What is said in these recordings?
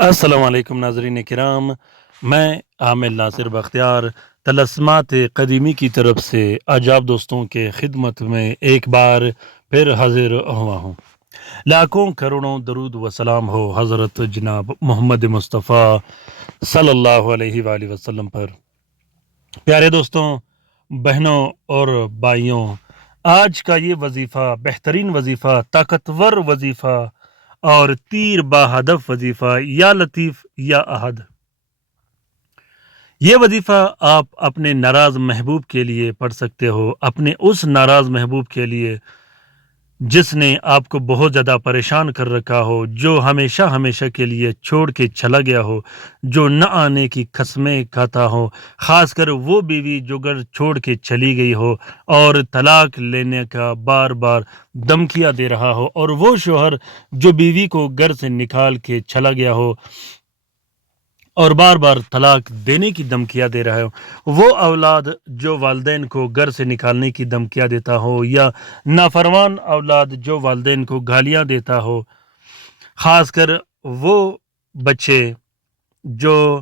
السلام علیکم ناظرین کرام، میں عامر ناصر بختیار طلسمات قدیمی کی طرف سے آج آپ دوستوں کے خدمت میں ایک بار پھر حاضر ہوا ہوں۔ لاکھوں کروڑوں درود و سلام ہو حضرت جناب محمد مصطفیٰ صلی اللہ علیہ وآلہ وسلم پر۔ پیارے دوستوں، بہنوں اور بھائیوں، آج کا یہ وظیفہ بہترین وظیفہ، طاقتور وظیفہ اور تیر با ہدف وظیفہ یا لطیف یا احد، یہ وظیفہ آپ اپنے ناراض محبوب کے لیے پڑھ سکتے ہو، اپنے اس ناراض محبوب کے لیے جس نے آپ کو بہت زیادہ پریشان کر رکھا ہو، جو ہمیشہ ہمیشہ کے لیے چھوڑ کے چلا گیا ہو، جو نہ آنے کی قسمیں کھاتا ہو، خاص کر وہ بیوی جو گھر چھوڑ کے چلی گئی ہو اور طلاق لینے کا بار بار دھمکیاں دے رہا ہو، اور وہ شوہر جو بیوی کو گھر سے نکال کے چلا گیا ہو اور بار بار طلاق دینے کی دھمکیاں دے رہا ہو، وہ اولاد جو والدین کو گھر سے نکالنے کی دھمکیاں دیتا ہو، یا نافرمان اولاد جو والدین کو گالیاں دیتا ہو، خاص کر وہ بچے جو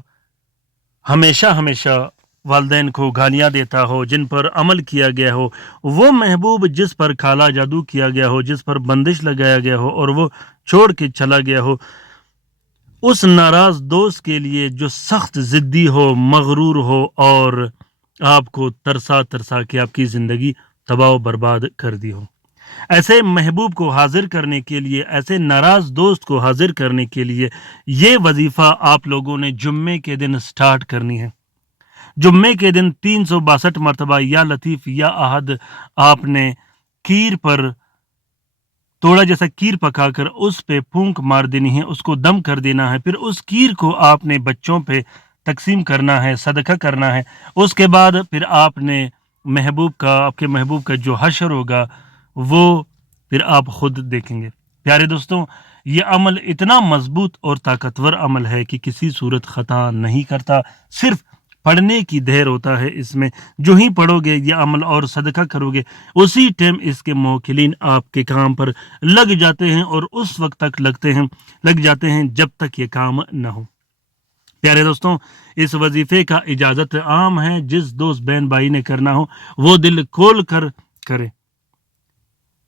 ہمیشہ ہمیشہ والدین کو گالیاں دیتا ہو، جن پر عمل کیا گیا ہو، وہ محبوب جس پر کالا جادو کیا گیا ہو، جس پر بندش لگایا گیا ہو اور وہ چھوڑ کے چلا گیا ہو، اس ناراض دوست کے لیے جو سخت ضدی ہو، مغرور ہو اور آپ کو ترسا ترسا کے آپ کی زندگی تباہ و برباد کر دی ہو، ایسے محبوب کو حاضر کرنے کے لیے، ایسے ناراض دوست کو حاضر کرنے کے لیے یہ وظیفہ آپ لوگوں نے جمعے کے دن سٹارٹ کرنی ہے۔ جمعے کے دن 362 مرتبہ یا لطیف یا احد آپ نے کیر پر توڑا جیسا کیر پکا کر اس پہ پھونک مار دینی ہے، اس کو دم کر دینا ہے، پھر اس کیر کو آپ نے بچوں پہ تقسیم کرنا ہے، صدقہ کرنا ہے۔ اس کے بعد پھر آپ نے آپ کے محبوب کا جو حشر ہوگا وہ پھر آپ خود دیکھیں گے۔ پیارے دوستوں، یہ عمل اتنا مضبوط اور طاقتور عمل ہے کہ کسی صورت خطا نہیں کرتا، صرف پڑھنے کی دیر ہوتا ہے اس میں۔ جو ہی پڑھو گے یہ عمل اور صدقہ کرو گے، اسی ٹائم اس کے موکلین آپ کے کام پر لگ جاتے ہیں، اور اس وقت تک لگ جاتے ہیں جب تک یہ کام نہ ہو۔ پیارے دوستوں، اس وظیفے کا اجازت عام ہے، جس دوست بہن بھائی نے کرنا ہو وہ دل کھول کر کرے۔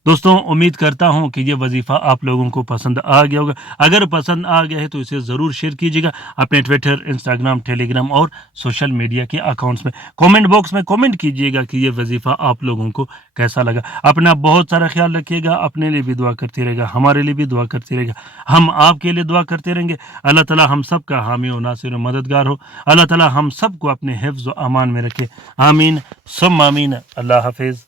دوستوں، امید کرتا ہوں کہ یہ وظیفہ آپ لوگوں کو پسند آ گیا ہوگا۔ اگر پسند آ گیا ہے تو اسے ضرور شیئر کیجیے گا اپنے ٹویٹر، انسٹاگرام، ٹیلی گرام اور سوشل میڈیا کے اکاؤنٹس میں۔ کومنٹ باکس میں کومنٹ کیجیے گا کہ یہ وظیفہ آپ لوگوں کو کیسا لگا۔ اپنا بہت سارا خیال رکھیے گا، اپنے لیے بھی دعا کرتے رہے گا، ہمارے لیے بھی دعا کرتے رہے گا، ہم آپ کے لیے دعا کرتے رہیں گے۔ اللہ تعالی ہم سب کا حامی و ناصر و مددگار ہو۔ اللہ تعالی ہم سب کو اپنے حفظ و امان میں رکھے، آمین ثم آمین۔ اللہ حافظ۔